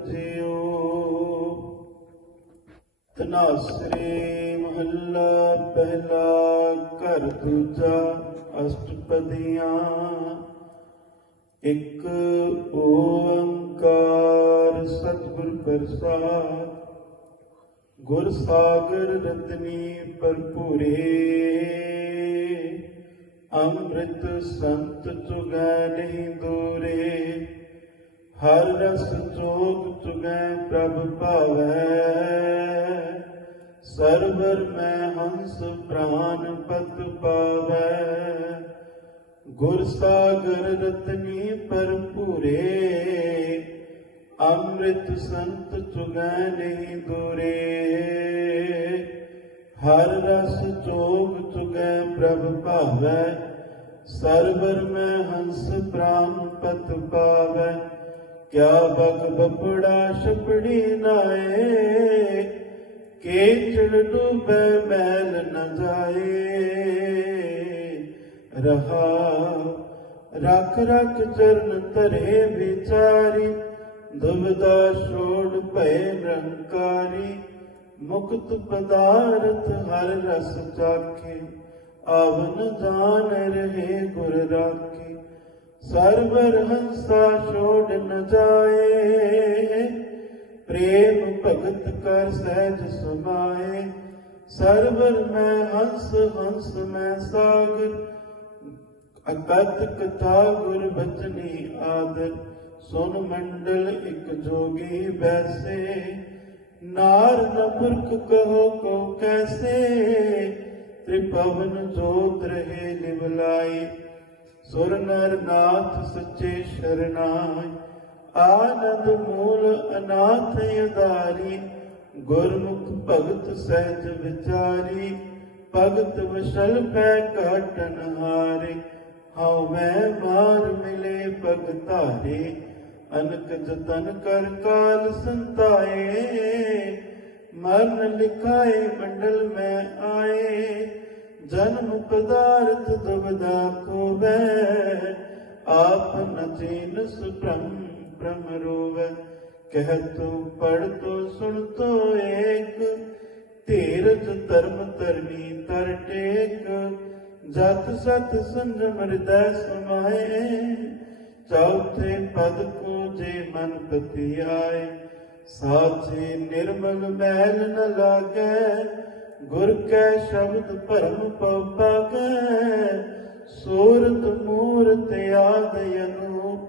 JIO ਤਨਾਸਰੇ ਮਹੱਲਾ, ਪਹਿਲਾ ਘਰ ਦੂਜਾ ਅਸ਼ਟਪਦੀਆਂ। ਇੱਕ ਓੰਕਾਰ ਸਤਿਗੁਰ ਪ੍ਰਸਾਦ। ਗੁਰ ਸਾਗਰ ਰਤਨੀ ਭਰਪੂਰੇ। ਅੰਮ੍ਰਿਤ ਸੰਤ ਚੁਗੈ ਨਹੀਂ ਦੂਰੇ। ਹਰ ਰਸ ਜੋਗ ਚੁਗੈ ਪ੍ਰਭ ਭਾਵੈ। ਸਰਵਰ ਮੈਂ ਹੰਸ ਪ੍ਰਾਨ ਪਤ ਪਾਵੈ। ਗੁਰ ਸਾਗਰ ਰਤਨੀ ਭਰਪੂਰੇ ਅੰਮ੍ਰਿਤ ਸੰਤ ਚੁਗੈ ਨਹੀਂ ਦੂਰੇ। ਹਰ ਰਸ ਜੋਗ ਚੁਗੈ ਪ੍ਰਭ ਭਾਵੈ। ਸਰਵਰ ਮੈਂ ਹੰਸ ਪ੍ਰਾਨ ਪਤ ਪਾਵੈ। ਕਿਆ ਬਗ ਬਪੜਾ ਛਪੜੀ ਨਾਏ ਕੇਚੜ ਡੂਬੈ ਮੈਲ ਨ ਜਾਏ। ਰਹਾ, ਰਖ ਰਖ ਚਰਨ ਧਰੇ ਵਿਚਾਰੀ, ਦੁਬਦਾ ਛੋੜ ਭੈ ਰੰਕਾਰੀ। ਮੁਕਤ ਪਦਾਰਥ ਹਰ ਰਸ ਚਾਖੇ, ਆਵਨ ਜਾਣ ਰਹੇ ਗੁਰ ਰਾਖੇ। ਸਰਵਰ ਹੰਸਾ ਛੋੜ ਨ ਜਾਏ। ਪ੍ਰੇਮ ਭਗਤ ਕਰ ਸਹਿਜ ਸਮਾਏ। ਸਰਵਰ ਮੈਂ ਹੰਸ ਹੰਸ ਮੈਂ ਸਾਗਰ। ਅਕਤ ਕਥਾ ਗੁਰ ਬਚਨੀ ਆਦਰ। ਸੁਨ ਮੰਡਲ ਇਕ ਜੋਗੀ ਬੈਸੇ। ਨਾਰ ਨ ਕਹੋ ਕੋ ਕੈਸੇ। ਤ੍ਰਿਪਵਨ ਜੋਤ ਰਹੇ ਸੁਰ ਨਰ ਨਾਥ ਸੱਚੇ ਸ਼ਰਨਾਈ ਆਨੰਦ ਮੂਲ ਅਨਾਥ ਯਦਾਰੀ ਗੁਰਮੁਖ ਭਗਤ ਸਹਿਜ ਵਿਚਾਰੀ, ਭਗਤ ਵਿਸ਼ਲ ਪੈ ਕਾਟਨ ਹਾਰੇ, ਹਉ ਮੈਂ ਮਾਰ ਮਿਲੇ ਭਗਤਾਰੇ ਅਨਕ ਜਤਨ ਕਰ ਕਾਲ ਸੰਤਾਏ, ਮਰਨ ਲਿਖਾਏ ਮੰਡਲ ਮੈਂ ਆਏ ਜਨਮ ਪਦਾਰਥ ਦੁਬਦਾ ਕੋਵੈ ਆਪ ਨ ਸੁਪ੍ਰਮ ਬ੍ਰਹਮ ਰੋਵੈ। ਕਹਿ ਤੂੰ ਪੜ ਤੋ ਸੁਣ ਤੋ ਏਕ, ਧੀਰਜ ਧਰਮ ਧਰਨੀ ਤਰ ਟੇਕ। ਜਤ ਸਤ ਸੰਜਮ ਹਿਰਦੈ ਸਮਾਏ, ਚੌਥੇ ਪਦ ਕੋ ਜੇ ਮਨ ਪਤੀ ਆਏ ਸਾਚੇ ਨਿਰਮਲ ਮੈਲ ਨ ਲਾਗੈ ਗੁਰ ਕੈ ਸ਼ਬਦ ਭਰਮ ਪਉ ਪਾਗੈ, ਸੂਰਤ ਮੂਰਤ ਆਦ ਅਨੂਪ,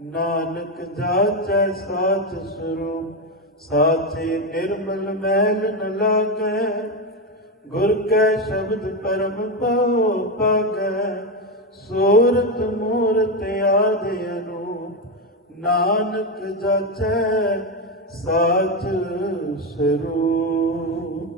ਨਾਨਕ ਜਾਚੈ ਸਾਚ ਸਰੂਪ, ਸਾਚੇ ਨਿਰਮਲ ਮੈਲ ਨ ਲਾਗੈ। ਗੁਰ ਕੈ ਸ਼ਬਦ ਪਰਮ ਪਉ ਪਾਗੈ, ਸੂਰਤ ਮੂਰਤ ਆਦ ਅਨੂਪ, ਨਾਨਕ ਜਾਚੈ ਸਾਚ ਸਰੂਪ।